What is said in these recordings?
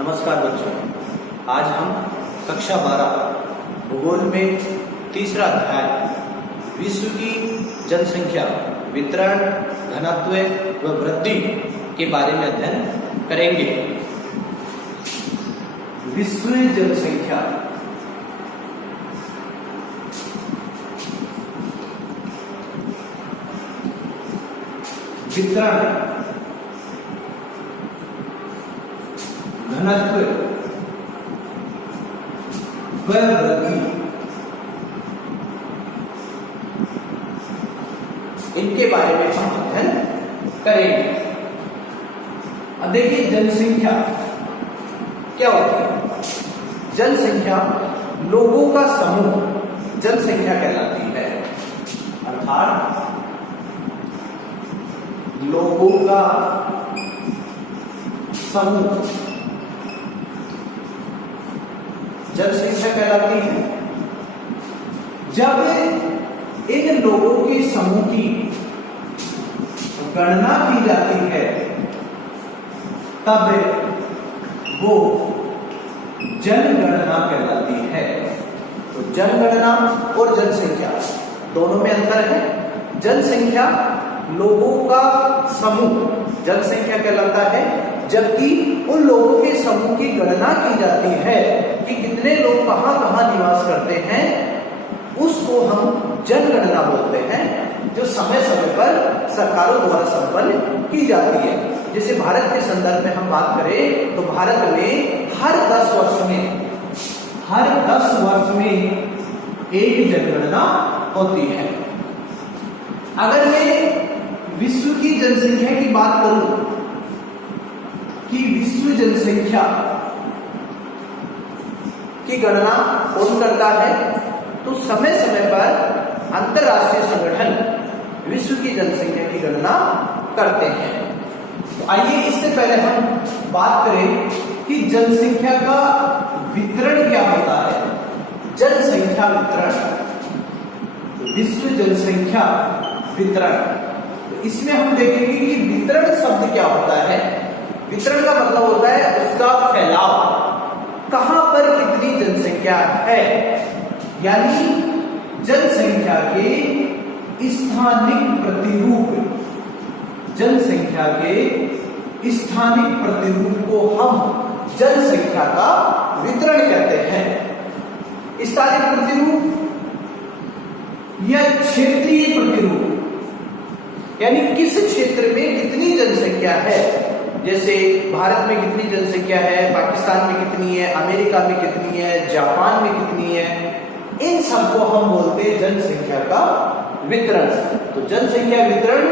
नमस्कार बच्चों, आज हम कक्षा 12 भूगोल में तीसरा अध्याय विश्व की जनसंख्या वितरण, घनत्व व वृद्धि के बारे में अध्ययन करेंगे। विश्व जनसंख्या वितरण, घनत्व व वृद्धि, इनके बारे में हम अध्ययन करेंगे। अब देखिए, जनसंख्या क्या होती है? जनसंख्या लोगों का समूह जनसंख्या कहलाती है। अर्थात लोगों का समूह जनसंख्या कहलाती है। जब इन लोगों के समूह की गणना की जाती है तब वो जनगणना कहलाती है। तो जनगणना और जनसंख्या दोनों में अंतर है। जनसंख्या लोगों का समूह जनसंख्या कहलाता है, जबकि उन लोगों के समूह की गणना की जाती है कि कितने लोग कहां कहां निवास करते हैं, उसको हम जनगणना बोलते हैं, जो समय समय पर सरकारों द्वारा संपन्न की जाती है। जैसे भारत के संदर्भ में हम बात करें तो भारत में हर 10 वर्ष में एक जनगणना होती है। अगर मैं विश्व की जनसंख्या की बात करूं कि विश्व जनसंख्या की गणना कौन करता है, तो समय समय पर अंतरराष्ट्रीय संगठन विश्व की जनसंख्या की गणना करते हैं। तो आइए इससे पहले हम बात करें कि जनसंख्या का वितरण क्या होता है। जनसंख्या वितरण, विश्व जनसंख्या वितरण, इसमें हम देखेंगे कि वितरण शब्द क्या होता है। वितरण का मतलब होता है उसका फैलाव, कहां पर कितनी जनसंख्या है, यानी जनसंख्या के स्थानिक प्रतिरूप, जनसंख्या के स्थानिक प्रतिरूप को हम जनसंख्या का वितरण कहते हैं। स्थानिक प्रतिरूप या क्षेत्रीय प्रतिरूप, यानी किस क्षेत्र में कितनी जनसंख्या है। जैसे भारत में कितनी जनसंख्या है, पाकिस्तान में कितनी है, अमेरिका में कितनी है, जापान में कितनी है, इन सबको हम बोलते हैं जनसंख्या का वितरण। तो जनसंख्या वितरण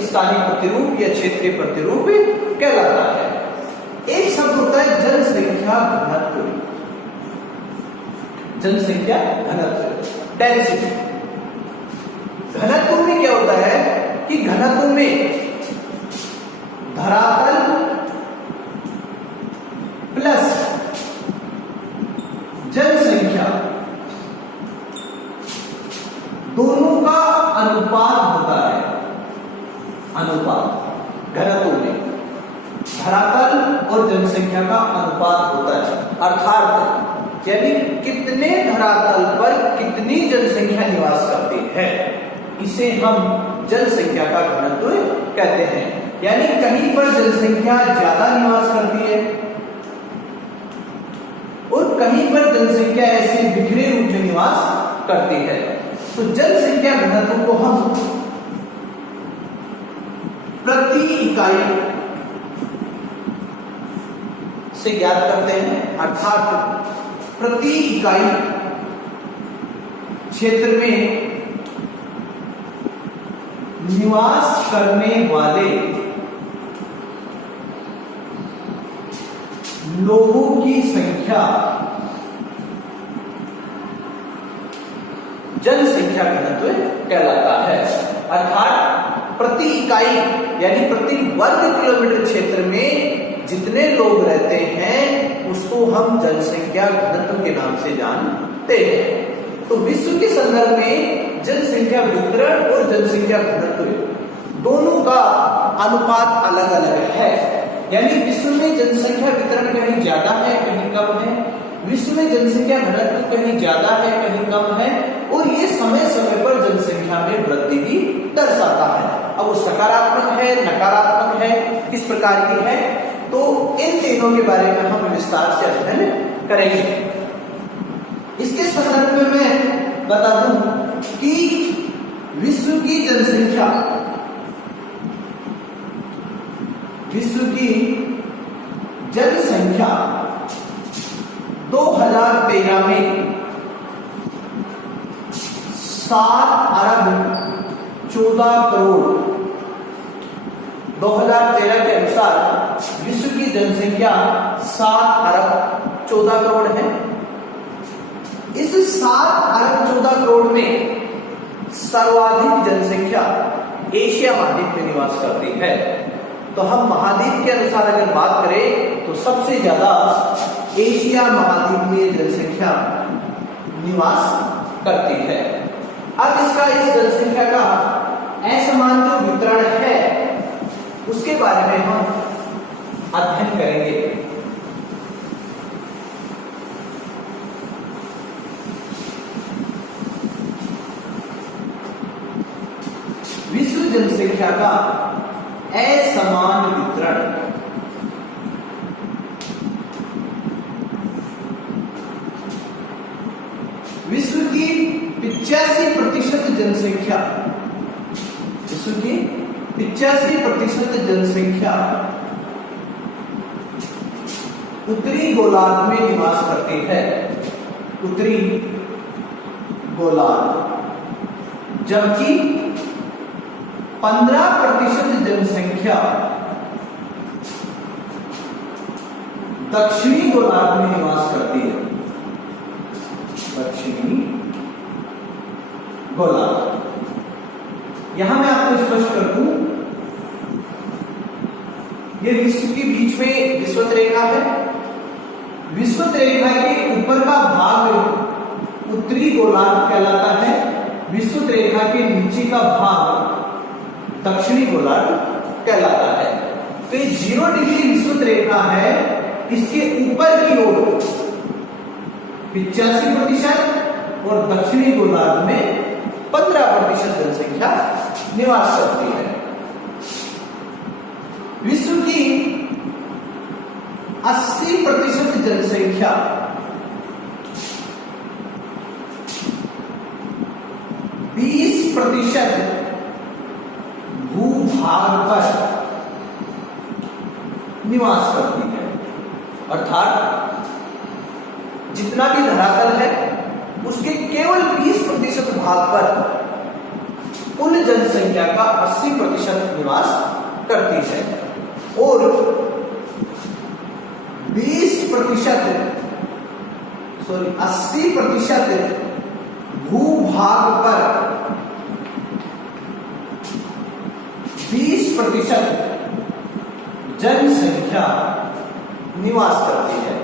स्थानीय प्रतिरूप या क्षेत्रीय प्रतिरूप कहलाता है। एक शब्द होता है जनसंख्या घनत्व, जनसंख्या घनत्व, डेंसिटी। घनत्व में क्या होता है कि घनत्व में धरातल प्लस जनसंख्या दोनों का अनुपात होता है। अनुपात घनत्व में धरातल और जनसंख्या का अनुपात होता है। अर्थात यानी कितने धरातल पर कितनी जनसंख्या निवास करती है, इसे हम जनसंख्या का घनत्व कहते हैं। यानी कहीं पर जनसंख्या ज्यादा निवास करती है और कहीं पर जनसंख्या ऐसे बिखरे रूप में निवास करती है। तो जनसंख्या घनत्व को हम प्रति इकाई से ज्ञात करते हैं। अर्थात प्रति इकाई क्षेत्र में निवास करने वाले लोगों की संख्या जनसंख्या घनत्व कहलाता है। अर्थात प्रति इकाई यानी प्रति वर्ग किलोमीटर क्षेत्र में जितने लोग रहते हैं उसको हम जनसंख्या घनत्व के नाम से जानते हैं। तो विश्व के संदर्भ में जनसंख्या वितरण और जनसंख्या घनत्व दोनों का अनुपात अलग अलग है। यानी विश्व में जनसंख्या वितरण कहीं ज्यादा है कहीं कम है, विश्व में जनसंख्या घनत्व कहीं ज्यादा है कहीं कम है, और ये समय समय पर जनसंख्या में वृद्धि भी दर्शाता है। अब वो सकारात्मक है नकारात्मक है किस प्रकार की है, तो इन तीनों के बारे में हम विस्तार से अध्ययन करेंगे। इसके संदर्भ में मैं बता दूं कि विश्व की जनसंख्या, विश्व की जनसंख्या 2013 में 7 अरब 14 करोड़, 2013 के अनुसार विश्व की जनसंख्या 7 अरब 14 करोड़ है। इस 7 अरब 14 करोड़ में सर्वाधिक जनसंख्या एशिया महाद्वीप में निवास करती है। तो हम महाद्वीप के अनुसार अगर बात करें तो सबसे ज्यादा एशिया महाद्वीप में जनसंख्या निवास करती है। अब इसका इस जनसंख्या का असमान जो वितरण है उसके बारे में हम अध्ययन करेंगे। विश्व जनसंख्या का असमान वितरण। विश्व की 85% जनसंख्या, विश्व की 85% जनसंख्या उत्तरी गोलार्ध में निवास करती है, उत्तरी गोलार्ध, जबकि 15% जनसंख्या दक्षिणी गोलार्ध में निवास करती है, दक्षिणी गोलार्ध। यहां मैं आपको स्पष्ट कर दूं, ये विश्व के बीच में विषुवत रेखा है। विषुवत रेखा के ऊपर का भाग उत्तरी गोलार्ध कहलाता है, विषुवत रेखा के नीचे का भाग दक्षिणी गोलार्ध कहलाता है। तो ये 0 डिग्री विषुवत रेखा है, इसके ऊपर की ओर 85% और दक्षिणी गोलार्ध में 15% जनसंख्या निवास करती है। विश्व की 80% जनसंख्या %20 भूभाग पर निवास करती है, अर्थात जितना भी धरातल है उसके केवल 20% भाग पर कुल जनसंख्या का 80% निवास करती है, और 80% भूभाग पर 20% जनसंख्या निवास करती है।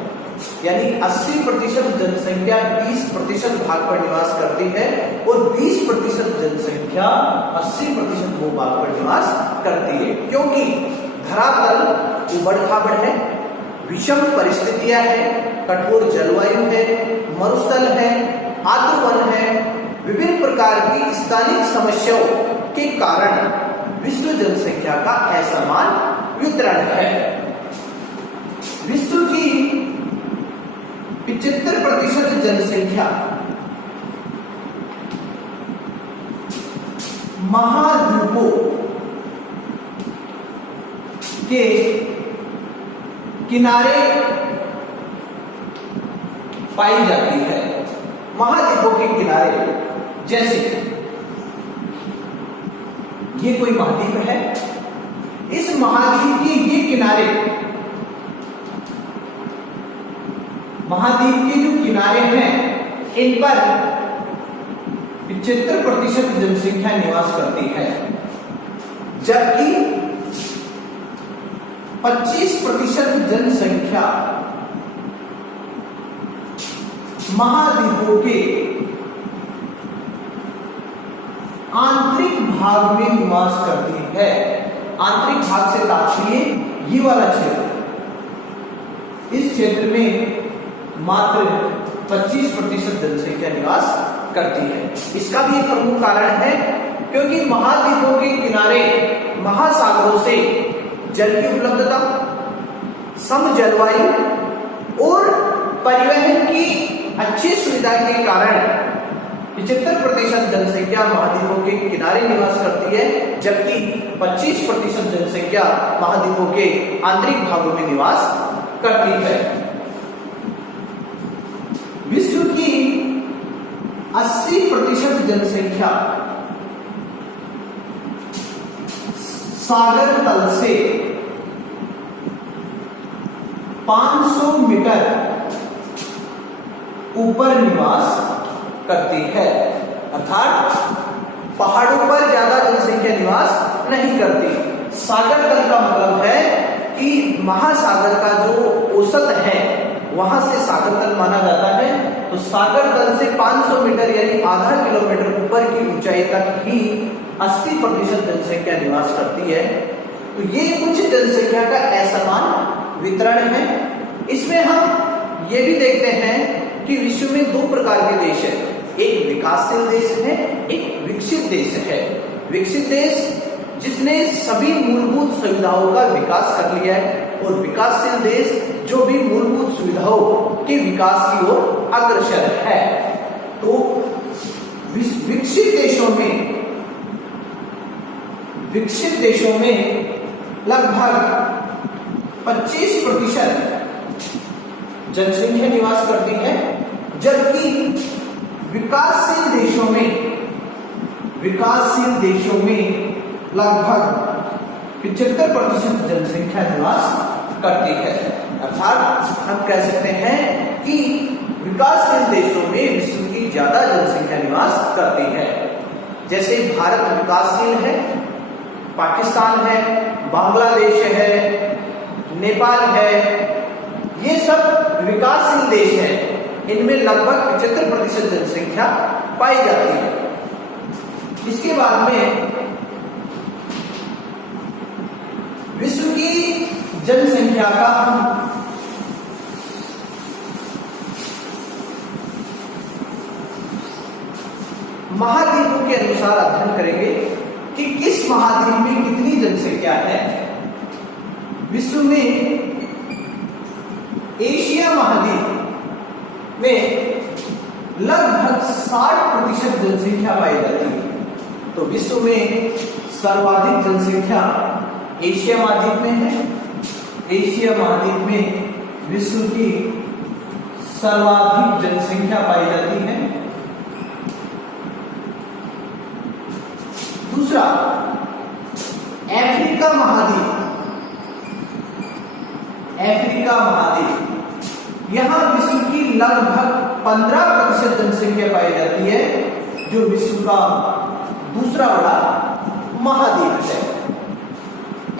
यानी 80% जनसंख्या 20% भाग पर निवास करती है और 20% जनसंख्या 80% भूभाग पर निवास करती है, क्योंकि धरातल उबड़ खाबड़ है, विषम परिस्थितियां हैं, कठोर जलवायु है, मरुस्थल है, आर्द्रवन है, विभिन्न प्रकार की स्थानिक समस्याओं के कारण विश्व जनसंख्या का असमान वितरण है। विश्व की 75% जनसंख्या महाद्वीपों के किनारे पाई जाती है। महाद्वीपों के किनारे, जैसे ये कोई महाद्वीप है, इस महाद्वीप के ये किनारे, महाद्वीप के जो किनारे हैं इन पर 75% जनसंख्या निवास करती है, जबकि 25% जनसंख्या महाद्वीपों के आंतरिक भाग में निवास करती है। आंतरिक भाग से तात्पर्य ये वाला क्षेत्र, इस क्षेत्र में मात्र 25% जनसंख्या निवास करती है। इसका भी एक प्रमुख कारण है क्योंकि महाद्वीपों के किनारे महासागरों से जल की उपलब्धता, सम जलवायु और परिवहन की अच्छी सुविधा के कारण 75% जनसंख्या महाद्वीपों के किनारे निवास करती है, जबकि 25% जनसंख्या महाद्वीपों के आंतरिक भागों में निवास करती है। विश्व की 80% जनसंख्या सागर तल से 500 मीटर ऊपर निवास करती है, अर्थात पहाड़ों पर ज्यादा जनसंख्या निवास नहीं करती। सागर तल का मतलब है कि महासागर का जो औसत है वहां से सागर तल माना जाता है। तो सागर तल से 500 मीटर यानी आधा किलोमीटर ऊपर की ऊंचाई तक ही 80% जनसंख्या निवास करती है। तो ये कुछ जनसंख्या का असमान वितरण है। इसमें हम ये भी देखते हैं कि विश्व में 2 प्रकार के देश हैं, एक विकासशील देश है, एक विकसित देश है। विकसित देश जिसने सभी मूलभूत सुविधाओं का विकास कर लिया है, और विकासशील देश जो भी मूलभूत सुविधाओं के विकास की ओर अग्रसर है। तो विकसित देशों में लगभग 25% जनसंख्या निवास करती है, जबकि विकासशील देशों में लगभग 75% जनसंख्या निवास करती है। अर्थात हम कह सकते हैं कि विकासशील देशों में विश्व की ज्यादा जनसंख्या निवास करती है। जैसे भारत विकासशील है, पाकिस्तान है, बांग्लादेश है, नेपाल है, ये सब विकासशील देश हैं। इनमें लगभग 75% जनसंख्या पाई जाती है। इसके बाद में विश्व की जनसंख्या का हम महाद्वीपों के अनुसार अध्ययन करेंगे कि किस महाद्वीप में कितनी जनसंख्या है। विश्व में एशिया महाद्वीप में लगभग 60% जनसंख्या पाई जाती है। तो विश्व में सर्वाधिक जनसंख्या एशिया महाद्वीप में है। एशिया महाद्वीप में विश्व की सर्वाधिक जनसंख्या पाई जाती है। दूसरा, अफ्रीका महाद्वीप। अफ्रीका महाद्वीप, यहां विश्व की लगभग 15% जनसंख्या पाई जाती है, जो विश्व का दूसरा बड़ा महाद्वीप है।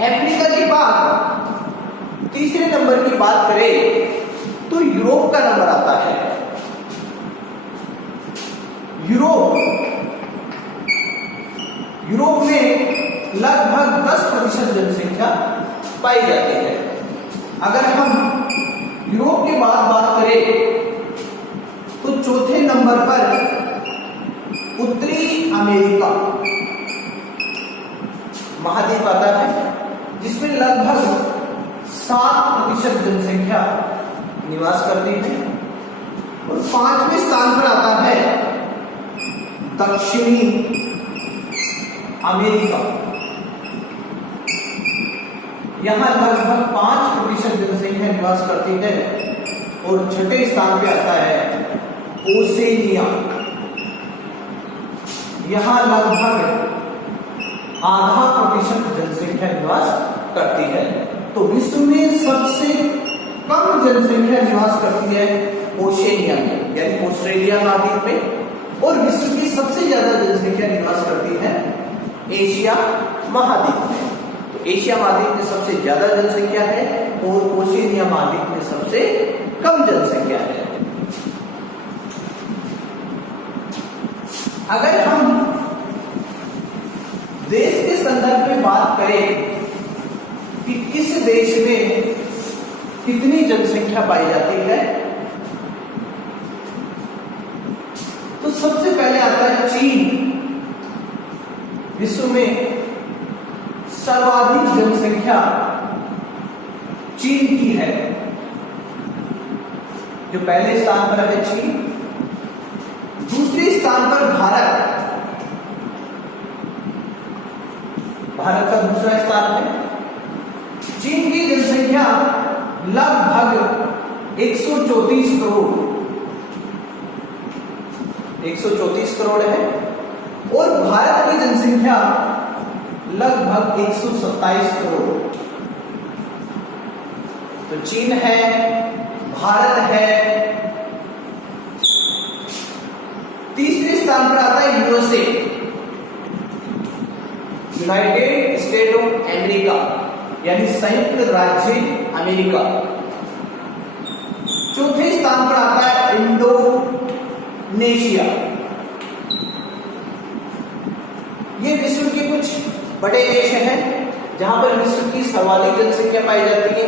अफ्रीका के बाद तीसरे नंबर की बात करें तो यूरोप का नंबर आता है। यूरोप में लगभग 10% जनसंख्या पाई जाती है। अगर हम यूरोप के बाद बात करें तो चौथे नंबर पर उत्तरी अमेरिका महाद्वीप आता है, जिसमें लगभग 7% जनसंख्या निवास करती है। और 5वें स्थान पर आता है दक्षिणी अमेरिका। यहां लगभग 5% जनसंख्या निवास करती है। और 6ठे स्थान पे आता है ओसेनिया। यहां लगभग 0.5% जनसंख्या निवास करती है। तो विश्व में सबसे कम जनसंख्या निवास करती है ओशेनिया में, यानी ऑस्ट्रेलिया महाद्वीप में, और विश्व की सबसे ज्यादा जनसंख्या निवास करती है एशिया महाद्वीप में। तो एशिया महाद्वीप में सबसे ज्यादा जनसंख्या है और ओशेनिया महाद्वीप में सबसे कम जनसंख्या है। अगर हम देश के संदर्भ में बात करें कि किस देश में कितनी जनसंख्या पाई जाती है, तो सबसे पहले आता है चीन। विश्व में सर्वाधिक जनसंख्या चीन की है, जो पहले स्थान पर है चीन। दूसरे स्थान पर भारत का दूसरा स्थान है। चीन की जनसंख्या लगभग 134 करोड़ 134 करोड़ है, और भारत की जनसंख्या लगभग 127 करोड़। तो चीन है, भारत है। तीसरे स्थान पर आता है USA, United state of America, यानी संयुक्त राज्य अमेरिका। चौथे स्थान पर आता है इंडोनेशिया। ये विश्व के कुछ बड़े देश हैं जहां पर विश्व की सर्वाधिक जनसंख्या पाई जाती है।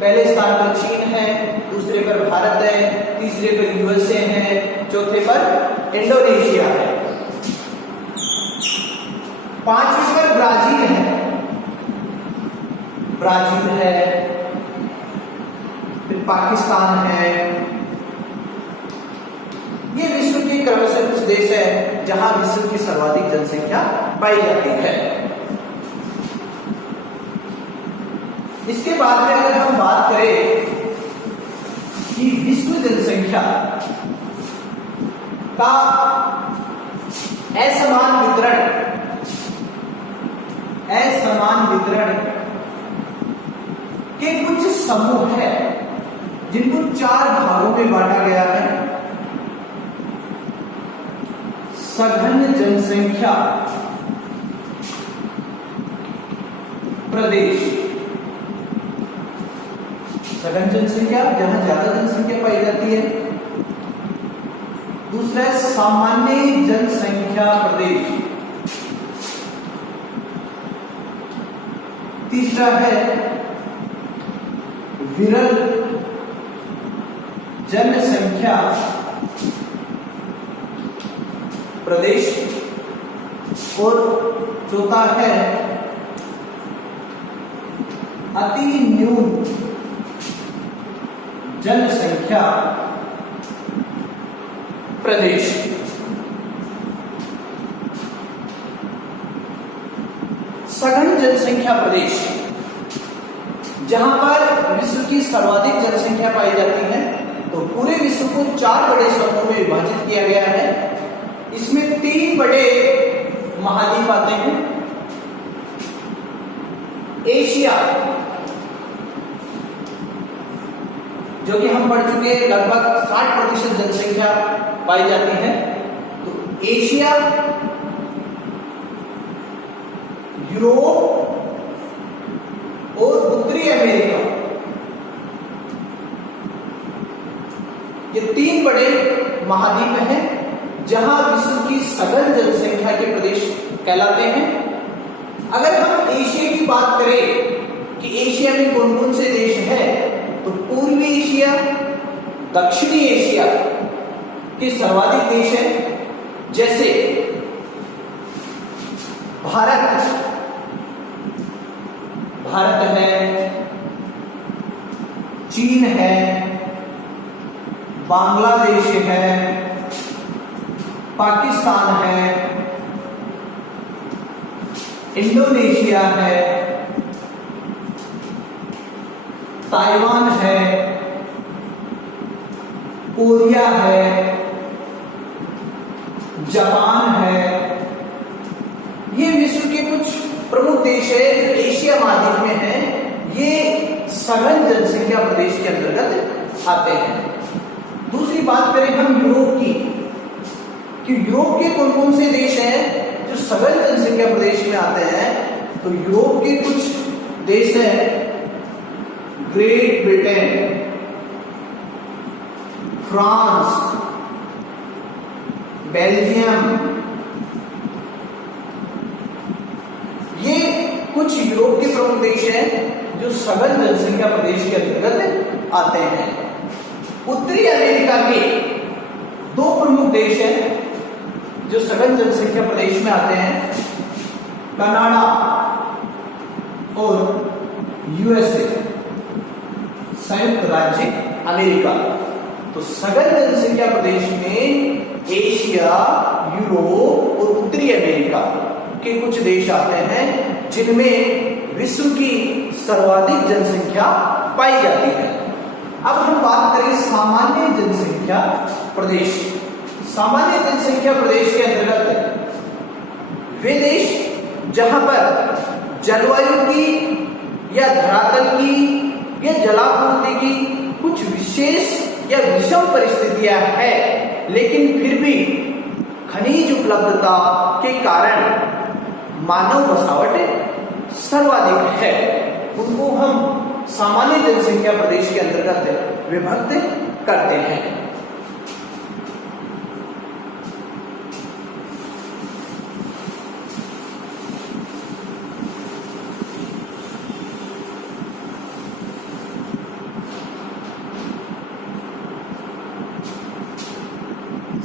पहले स्थान पर चीन है, दूसरे पर भारत है, तीसरे पर यूएसए है, चौथे पर इंडोनेशिया है, पांचवें पर ब्राजील है, फिर पाकिस्तान है। ये विश्व के क्रमशः कुछ देश है जहां विश्व की सर्वाधिक जनसंख्या पाई जाती है। इसके बाद में अगर हम बात करें कि विश्व जनसंख्या का असमान वितरण के कुछ समूह है जिनको 4 भागों में बांटा गया है। सघन जनसंख्या प्रदेश, सघन जनसंख्या जहां ज्यादा जनसंख्या पाई जाती है। दूसरा है सामान्य जनसंख्या प्रदेश। तीसरा है विरल जनसंख्या प्रदेश, और चौथा है अति न्यून जनसंख्या प्रदेश। सघन जनसंख्या प्रदेश जहां पर विश्व की सर्वाधिक जनसंख्या पाई जाती है। तो पूरे विश्व को 4 बड़े समूहों में विभाजित किया गया है। इसमें 3 बड़े महाद्वीप आते हैं। एशिया, जो कि हम पढ़ चुके हैं, लगभग 60% जनसंख्या पाई जाती है। तो एशिया, यूरोप और उत्तरी अमेरिका, ये 3 बड़े महाद्वीप हैं जहां विश्व की सघन जनसंख्या के प्रदेश कहलाते हैं। अगर हम एशिया की बात करें कि एशिया में कौन कौन से देश हैं, तो पूर्वी एशिया, दक्षिणी एशिया के सर्वाधिक देश हैं, जैसे भारत है, चीन है, बांग्लादेश है, पाकिस्तान है, इंडोनेशिया है, ताइवान है, कोरिया है, जापान है। ये विश्व के कुछ प्रमुख देश है जो एशिया महाद्वीप में हैं। ये सघन जनसंख्या प्रदेश के अंतर्गत आते हैं। दूसरी बात करें हम यूरोप की, कि यूरोप के कौन कौन से देश हैं जो सघन जनसंख्या प्रदेश में आते हैं। तो यूरोप के कुछ देश हैं, ग्रेट ब्रिटेन, फ्रांस, बेल्जियम, ये कुछ यूरोप के प्रमुख देश हैं जो सघन जनसंख्या प्रदेश के अंतर्गत आते हैं। उत्तरी अमेरिका के दो प्रमुख देश हैं जो सघन जनसंख्या प्रदेश में आते हैं, कनाडा और यूएसए, संयुक्त राज्य अमेरिका। तो सघन जनसंख्या प्रदेश में एशिया, यूरोप और उत्तरी अमेरिका के कुछ देश आते हैं जिनमें विश्व की सर्वाधिक जनसंख्या पाई जाती है। अब हम बात करें सामान्य जनसंख्या प्रदेश। सामान्य जनसंख्या प्रदेश के अंतर्गत वे देश जहां पर जलवायु की या धरातल की या जलापूर्ति की कुछ विशेष या विषम परिस्थितियां हैं, लेकिन फिर भी खनिज उपलब्धता के कारण मानव बसावट सर्वाधिक है, उनको हम सामान्य जनसंख्या प्रदेश के अंतर्गत विभक्त करते हैं।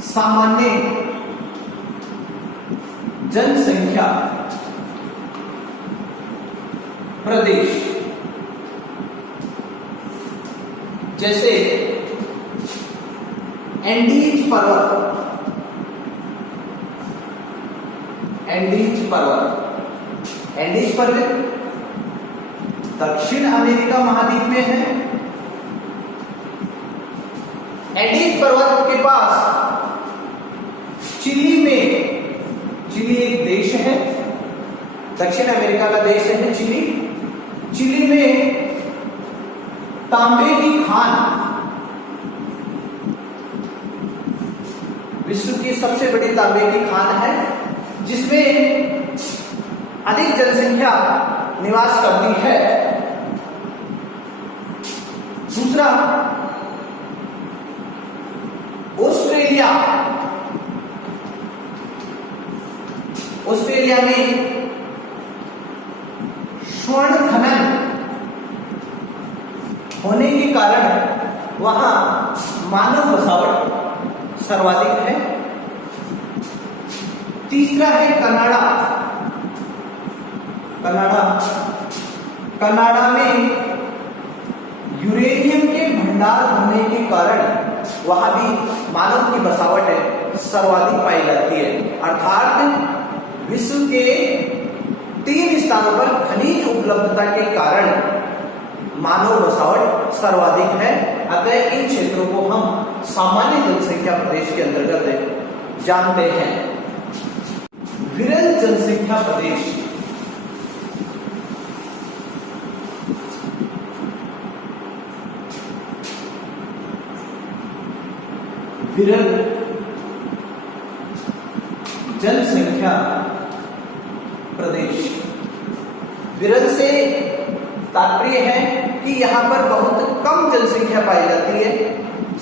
सामान्य जनसंख्या प्रदेश जैसे एंडीज पर्वत, एंडीज पर्वत दक्षिण अमेरिका महाद्वीप में है। एंडीज पर्वत के पास चिली एक देश है, दक्षिण अमेरिका का देश है चिली। चिली में तांबे की खान विश्व की सबसे बड़ी तांबे की खान है, जिसमें अधिक जनसंख्या निवास करती है। दूसरा, ऑस्ट्रेलिया में स्वर्ण खनन होने के कारण वहां मानव बसावट सर्वाधिक है। तीसरा है कनाडा। कनाडा में यूरेनियम के भंडार होने के कारण वहां भी मानव की बसावट सर्वाधिक पाई जाती है। अर्थात विश्व के 3 स्थानों पर खनिज उपलब्धता के कारण मानव बसावट सर्वाधिक है। अतः इन क्षेत्रों को हम सामान्य जनसंख्या प्रदेश के अंतर्गत जानते हैं। विरल जनसंख्या प्रदेश विरल जनसंख्या प्रदेश। विरल से तात्पर्य है कि यहां पर बहुत कम जनसंख्या पाई जाती है।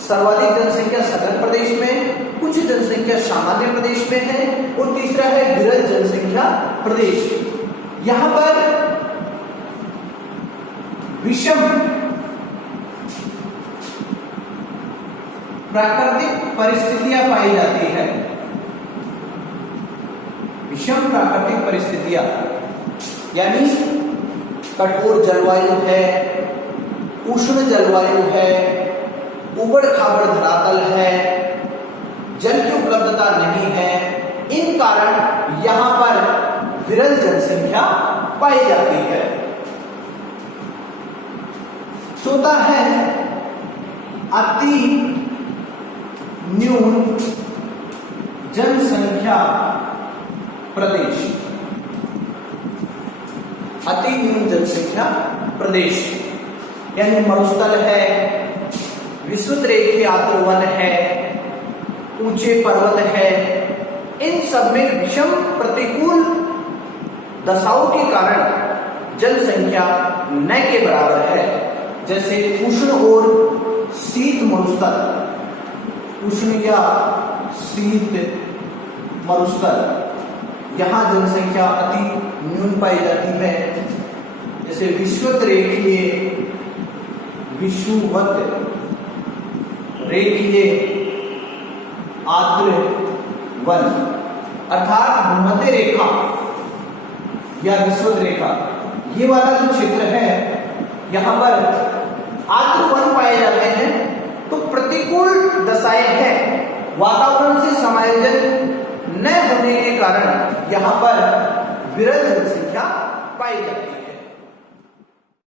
सर्वाधिक जनसंख्या सघन प्रदेश में, कुछ जनसंख्या सामान्य प्रदेश में है, और तीसरा है विरल जनसंख्या प्रदेश। यहां पर विषम प्राकृतिक परिस्थितियां पाई जाती है। विषम प्राकृतिक परिस्थितियां यानी कठोर जलवायु है, उष्ण जलवायु है, उबड़ खाबड़ धरातल है, जल की उपलब्धता नहीं है। इन कारण यहां पर विरल जनसंख्या पाई जाती है। चौथा है अति न्यून जनसंख्या प्रदेश। अति न्यून जनसंख्या प्रदेश यानी मरुस्थल है, विस्तृत रेखीय आर्द्रवन है, ऊंचे पर्वत है। इन सब में विषम प्रतिकूल दशाओं के कारण जनसंख्या न के बराबर है। जैसे उष्ण और शीत मरुस्थल, उष्ण या शीत मरुस्थल, यहां जनसंख्या अति न्यून पाई जाती है। जैसे विषुवत रेखीय, विषुवत रेखीय आर्द्र वन, अर्थात भूमध्य रेखा या विषुवत रेखा, ये वाला जो क्षेत्र है यहाँ पर आर्द्र वन पाए जाते हैं। तो प्रतिकूल दशाएं हैं, वातावरण से समायोजन न होने के कारण यहाँ पर विरल जनसंख्या पाई जाती है।